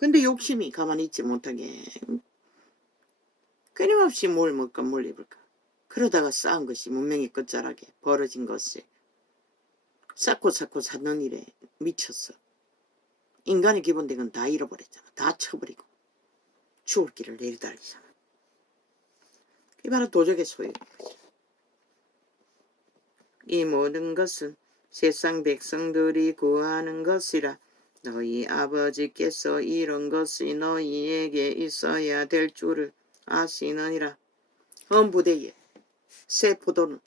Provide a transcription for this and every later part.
근데 욕심이 가만히 있지 못하게 끊임없이 뭘 먹을까 뭘 입을까. 그러다가 쌓은 것이 문명의 끝자락에 벌어진 것을 쌓고 사는 일에 미쳤어. 인간의 기본된 건 다 잃어버렸잖아. 다 쳐버리고 죽을 길을 내리달리잖아. 이 바로 도적의 소유. 이 모든 것은 세상 백성들이 구하는 것이라. 너희 아버지께서 이런 것이 너희에게 있어야 될 줄을 아시느니라. 헌부대에 새 포도는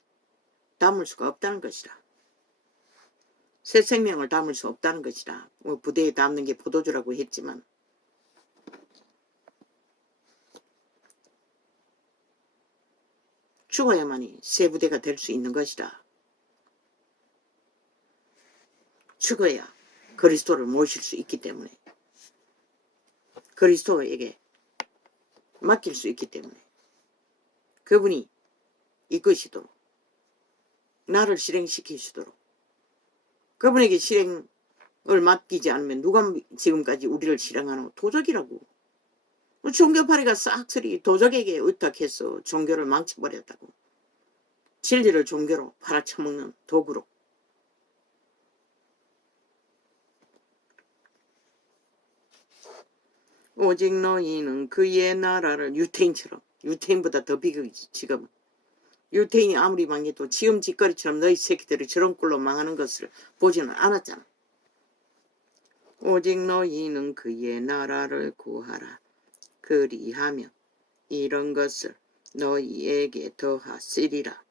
담을 수가 없다는 것이라. 새 생명을 담을 수 없다는 것이라. 부대에 담는 게 포도주라고 했지만 죽어야만이 새 부대가 될 수 있는 것이라. 죽어야 그리스도를 모실 수 있기 때문에, 그리스도에게 맡길 수 있기 때문에, 그분이 이끄시도록, 나를 실행시키시도록, 그분에게 실행을 맡기지 않으면 누가 지금까지 우리를 실행하노? 도적이라고. 종교파리가 싹쓸이 도적에게 의탁해서 종교를 망쳐버렸다고. 진리를 종교로 팔아쳐먹는 도구로. 오직 너희는 그의 나라를, 유태인처럼, 유태인보다 더 비극이지 지금은. 유태인이 아무리 망해도 지금 짓거리처럼 너희 새끼들이 저런 꼴로 망하는 것을 보지는 않았잖아. 오직 너희는 그의 나라를 구하라. 그리하면 이런 것을 너희에게 더하시리라.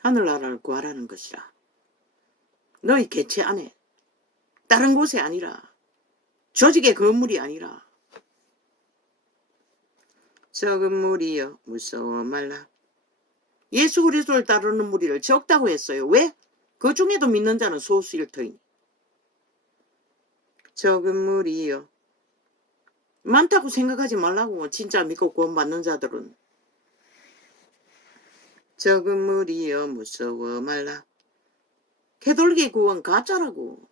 하늘나라를 구하라는 것이라. 너희 개체 안에, 다른 곳에 아니라, 조직의 건물이 아니라. 적은 무리여 무서워 말라. 예수 그리스도를 따르는 무리를 적다고 했어요. 왜? 그 중에도 믿는 자는 소수일 터이니. 적은 무리여. 많다고 생각하지 말라고. 진짜 믿고 구원받는 자들은. 적은 무리여 무서워 말라. 캐톨릭의 구원 가짜라고.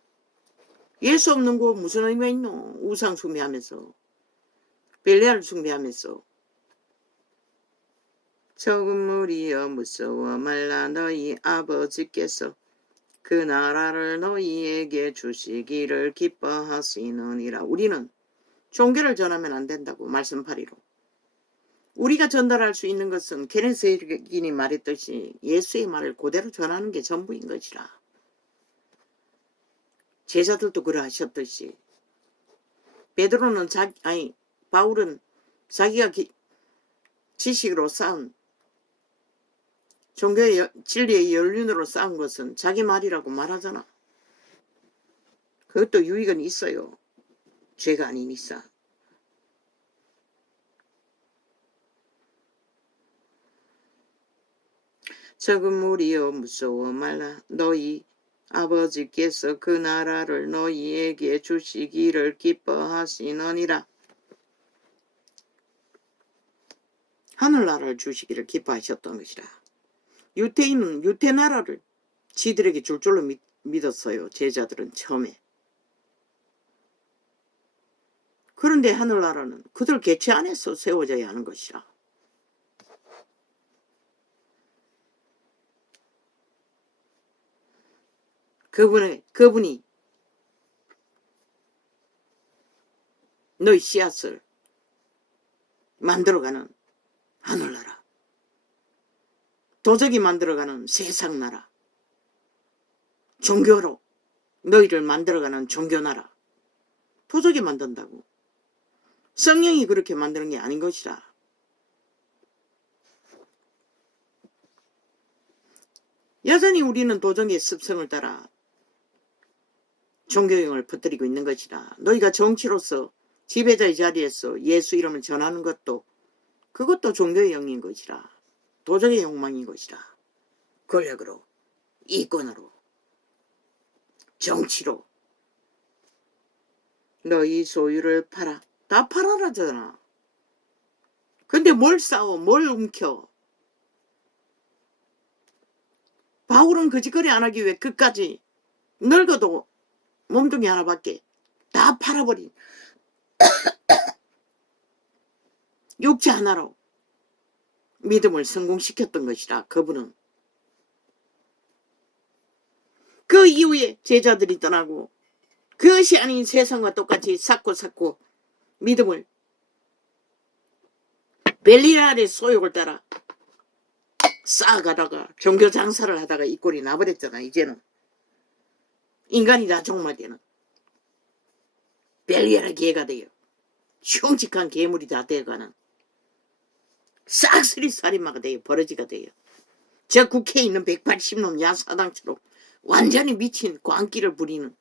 예수 없는 거 무슨 의미가 있노? 우상 숭배하면서, 벨레아를 숭배하면서. 적은 무리여 무서워 말라. 너희 아버지께서 그 나라를 너희에게 주시기를 기뻐하시느니라. 우리는 종교를 전하면 안 된다고. 말씀파리로. 우리가 전달할 수 있는 것은 케네스인이 말했듯이 예수의 말을 그대로 전하는 게 전부인 것이라. 제자들도 그러하셨듯이. 베드로는 바울은 자기가 지식으로 쌓은, 종교의 진리의 연륜으로 쌓은 것은 자기 말이라고 말하잖아. 그것도 유익은 있어요. 죄가 아닌 이상. 적은 무리여 무서워 말라. 너희 아버지께서 그 나라를 너희에게 주시기를 기뻐하시느니라. 하늘나라를 주시기를 기뻐하셨던 것이라. 유태인은 유태나라를 지들에게 줄 줄로 믿었어요. 제자들은 처음에. 그런데 하늘나라는 그들 개체 안에서 세워져야 하는 것이라. 그분이 너희 씨앗을 만들어가는 하늘나라, 도적이 만들어가는 세상나라, 종교로 너희를 만들어가는 종교나라. 도적이 만든다고. 성령이 그렇게 만드는 게 아닌 것이라. 여전히 우리는 도적의 습성을 따라 종교형을 퍼뜨리고 있는 것이라. 너희가 정치로서 지배자의 자리에서 예수 이름을 전하는 것도, 그것도 종교의 영인 것이라. 도적의 욕망인 것이라. 권력으로, 이권으로, 정치로. 너희 소유를 팔아. 다 팔아라잖아. 근데 뭘 싸워? 뭘 움켜? 바울은 거짓거리 안 하기 위해 끝까지 늙어도 몸뚱이 하나밖에 다 팔아버린 육체 하나로 믿음을 성공시켰던 것이라. 그분은 그 이후에 제자들이 떠나고 그것이 아닌 세상과 똑같이 삭고 믿음을 벨리알의 소욕을 따라 쌓아가다가 종교 장사를 하다가 이 꼴이 나버렸잖아. 이제는 인간이 다 종말되는 벨리알의 개가 되어 흉측한 괴물이 다 되어가는 싹쓸이 살인마가 되어 버러지가 되어 저 국회에 있는 180놈 야사당처럼 완전히 미친 광기를 부리는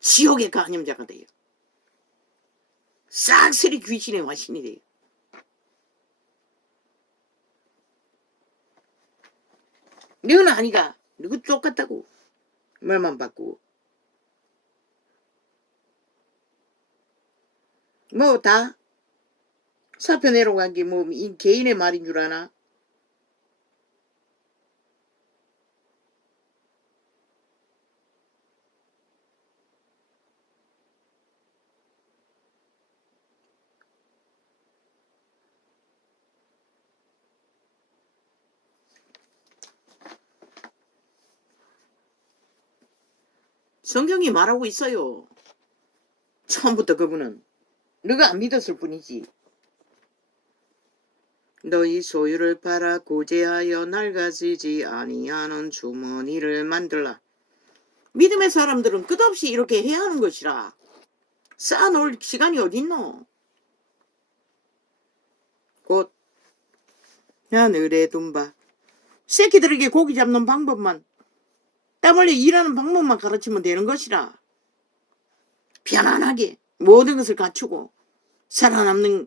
지옥의 간염자가 되어 싹쓸이 귀신의 화신이 되어 너는 아니가. 너도 똑같다고. 말만 바꾸고. 뭐 다 사표 내려간 게 뭐 개인의 말인 줄 아나? 성경이 말하고 있어요. 처음부터 그분은 너가 안 믿었을 뿐이지. 너희 소유를 팔아 고제하여 낡아지지 아니하는 주머니를 만들라. 믿음의 사람들은 끝없이 이렇게 해야 하는 것이라. 쌓아놓을 시간이 어딨노. 곧 하늘에 둔 바 새끼들에게 고기 잡는 방법만 땀 흘려 일하는 방법만 가르치면 되는 것이라. 편안하게 모든 것을 갖추고 살아남는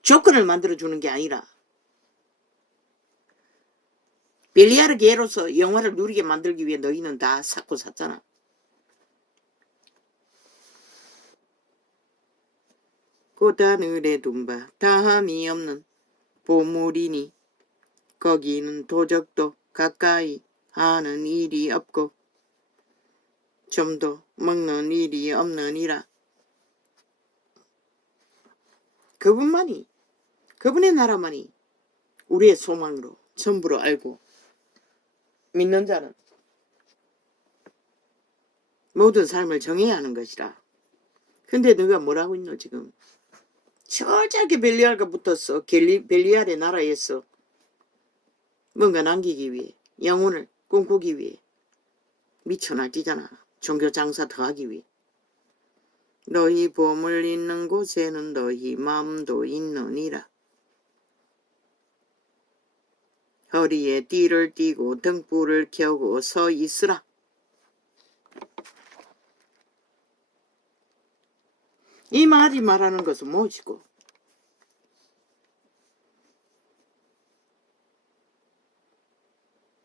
조건을 만들어주는 게 아니라 벨리아르 개로서 영화를 누리게 만들기 위해 너희는 다 샀고 샀잖아. 곧 하늘에 둔 바 다함이 없는 보물이니 거기는 도적도 가까이 하는 일이 없고 좀도 먹는 일이 없느니라. 그분만이, 그분의 나라만이 우리의 소망으로 전부로 알고 믿는 자는 모든 삶을 정해야 하는 것이라. 근데 너가 뭐라고 있노 지금? 철저하게 벨리알과 붙었어. 벨리알의 나라에서 뭔가 남기기 위해, 영혼을 꿈꾸기 위해 미쳐 날뛰잖아. 종교 장사 더 하기 위해. 너희 보물 있는 곳에는 너희 마음도 있느니라. 허리에 띠를 띠고 등불을 켜고 서 있으라. 이 말이 말하는 것은 무엇이고?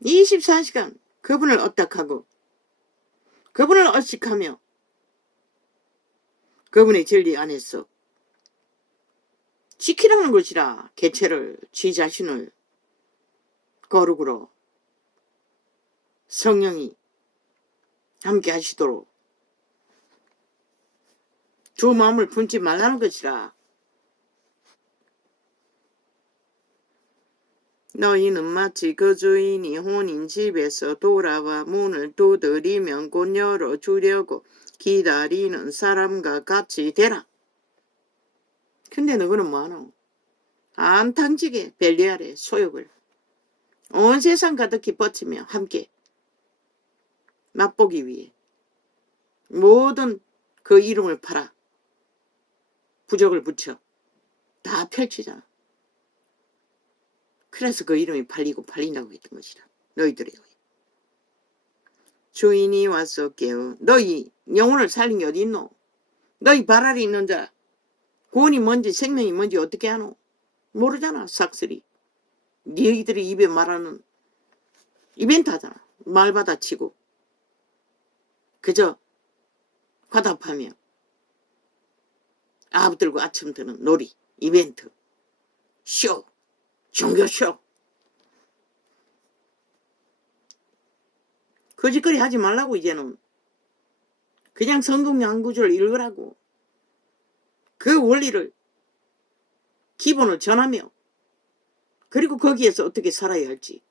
(24시간) 그분을 어떡하고 그분을 의식하며 그분의 진리 안에서 지키라는 것이라. 개체를, 지 자신을 거룩으로 성령이 함께 하시도록 두 마음을 품지 말라는 것이라. 너희는 마치 그 주인이 혼인 집에서 돌아와 문을 두드리면 곧 열어주려고 기다리는 사람과 같이 되라. 근데 너희는 뭐하노? 안탕지게 벨리알의 소욕을 온 세상 가득히 뻗치며 함께 맛보기 위해 모든 그 이름을 팔아 부적을 붙여 다 펼치잖아. 그래서 그 이름이 팔린다고 했던 것이라. 너희들의 주인이 와서 깨우. 너희 영혼을 살린 게 어디 있노? 너희 발 아래 있는 자 구원이 뭔지 생명이 뭔지 어떻게 하노? 모르잖아. 싹쓸이 너희들이 입에 말하는 이벤트 하잖아. 말 받아치고 그저 화답하며 아부들고 아첨 드는 놀이 이벤트. 쇼, 종교쇼. 거짓거리 하지 말라고. 이제는 그냥 성경 양구절을 읽으라고. 그 원리를, 기본을 전하며, 그리고 거기에서 어떻게 살아야 할지,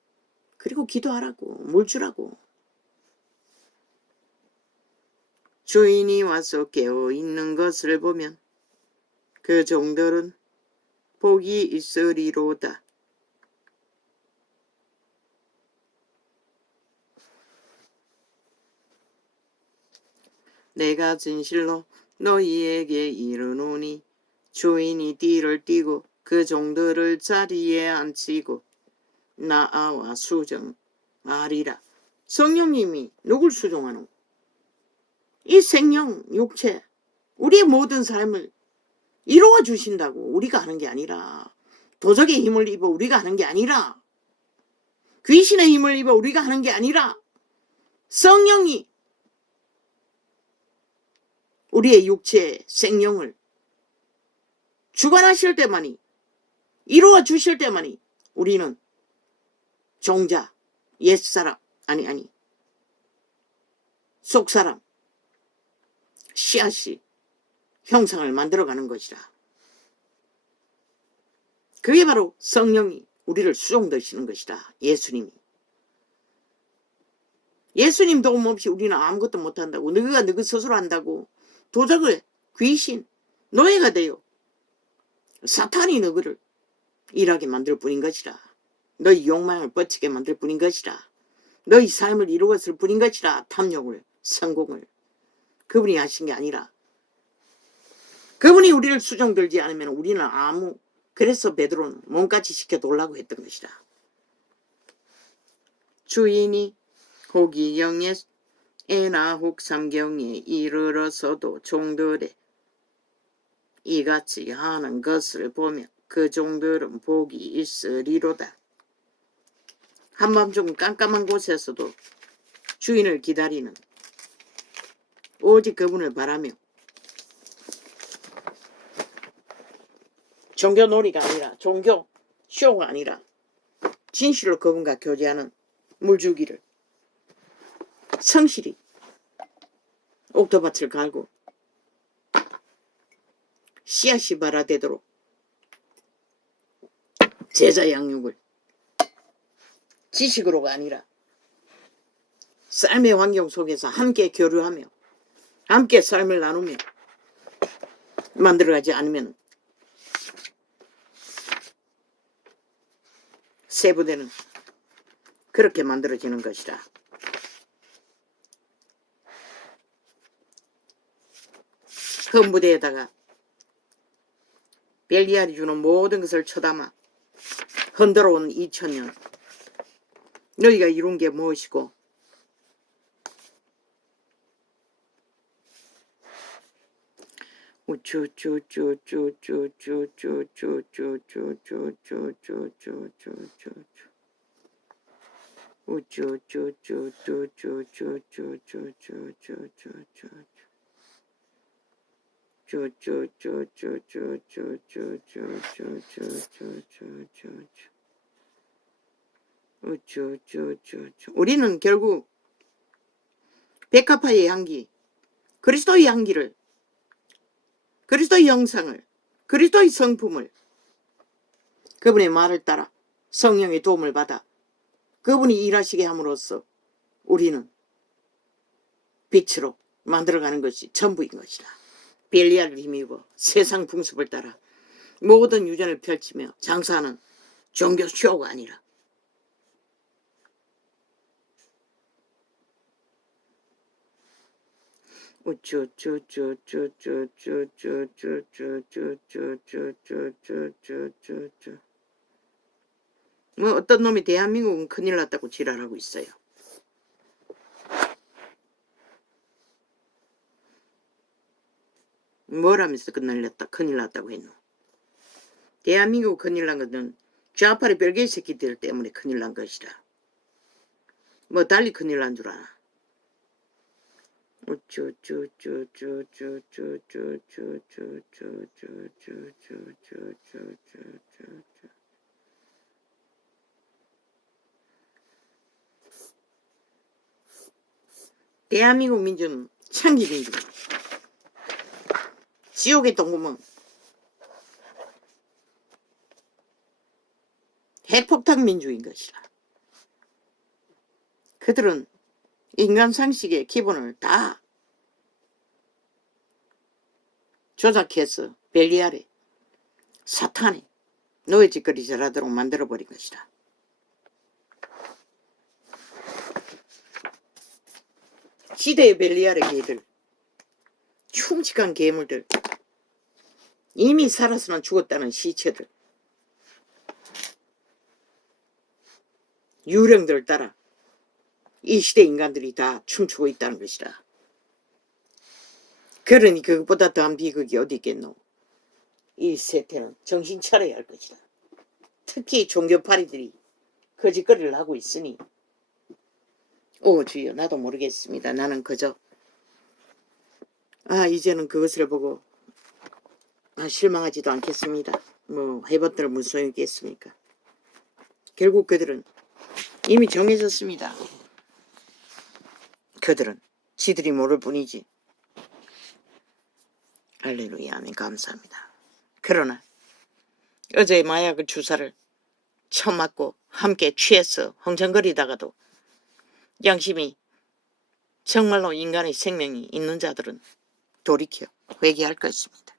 그리고 기도하라고. 물 주라고. 주인이 와서 깨어있는 것을 보면 그 종들은 복이 있으리로다. 내가 진실로 너희에게 이르노니 주인이 띠를 띠고 그 종들을 자리에 앉히고 나아와 수정하리라. 성령님이 누굴 수종하노? 이 생명, 육체, 우리의 모든 삶을 이루어 주신다고. 우리가 하는 게 아니라, 도적의 힘을 입어 우리가 하는 게 아니라, 귀신의 힘을 입어 우리가 하는 게 아니라, 성령이 우리의 육체의 생명을 주관하실 때만이, 이루어 주실 때만이 우리는 종자, 옛사람, 속사람, 씨앗이 형상을 만들어가는 것이라. 그게 바로 성령이 우리를 수종되시는 것이다. 예수님이. 예수님 도움 없이 우리는 아무것도 못한다고. 너희가 너희 스스로 한다고. 도적을, 귀신, 노예가 되어 사탄이 너희를 일하게 만들 뿐인 것이라. 너희 욕망을 뻗치게 만들 뿐인 것이라. 너희 삶을 이루었을 뿐인 것이라. 탐욕을, 성공을. 그분이 하신 게 아니라, 그분이 우리를 수종들지 않으면 우리는 그래서 베드로는 몸같이 시켜놓으려고 했던 것이다. 주인이 호기경에 에나 혹삼경에 이르러서도 종들의 이같이 하는 것을 보면 그 종들은 복이 있으리로다. 한밤중 깜깜한 곳에서도 주인을 기다리는, 오직 그분을 바라며, 종교놀이가 아니라, 종교 쇼가 아니라 진실로 그분과 교제하는 물주기를 성실히 옥토밭을 갈고 씨앗이 발화되도록 제자 양육을 지식으로가 아니라 삶의 환경 속에서 함께 교류하며 함께 삶을 나누며 만들어가지 않으면 세부대는 그렇게 만들어지는 것이라. 흠부대에다가 벨리알이 주는 모든 것을 쳐담아 흔들어온 2000년, 너희가 이룬 게 무엇이고 우리는 결국 백합화의 향기, 그리스도의 향기를, 그리스도의 형상을, 그리스도의 성품을, 그분의 말을 따라 성령의 도움을 받아 그분이 일하시게 함으로써 우리는 빛으로 만들어가는 것이 전부인 것이다. 벨리알을 힘입어 세상 풍습을 따라 모든 유전을 펼치며 장사하는 종교 쇼가 아니라 뭐 어떤 놈이 대한민국은 큰일 났다고 지랄하고 있어요. 뭘 하면서 큰일 났다고 했노? 대한민국 큰일 난 것은 좌파의 별개 새끼들 때문에 큰일 난 것이다. 뭐 달리 큰일 난 줄 아나? 대한민국 민주는 창기민주, 지옥의 동구멍, 핵폭탄 민주인 것이라. 그들은 인간 상식의 기본을 다 조작해서 벨리알에 사탄에 노예짓거리 잘하도록 만들어버린 것이다. 시대의 벨리알의 개들, 흉측한 괴물들, 이미 살아서는 죽었다는 시체들, 유령들 따라 이 시대 인간들이 다 춤추고 있다는 것이다. 그러니 그것보다 더한 비극이 어디 있겠노. 이 세태는 정신 차려야 할 것이다. 특히 종교파리들이 거짓거리를 하고 있으니 오 주여, 나도 모르겠습니다. 나는 그저 이제는 그것을 보고 실망하지도 않겠습니다. 뭐 해봤더니 무슨 소용이 있겠습니까. 결국 그들은 이미 정해졌습니다. 그들은 지들이 모를 뿐이지. 할렐루야, 아멘, 감사합니다. 그러나 어제 마약을 주사를 처맞고 함께 취해서 흥청거리다가도 양심이 정말로 인간의 생명이 있는 자들은 돌이켜 회개할 것입니다.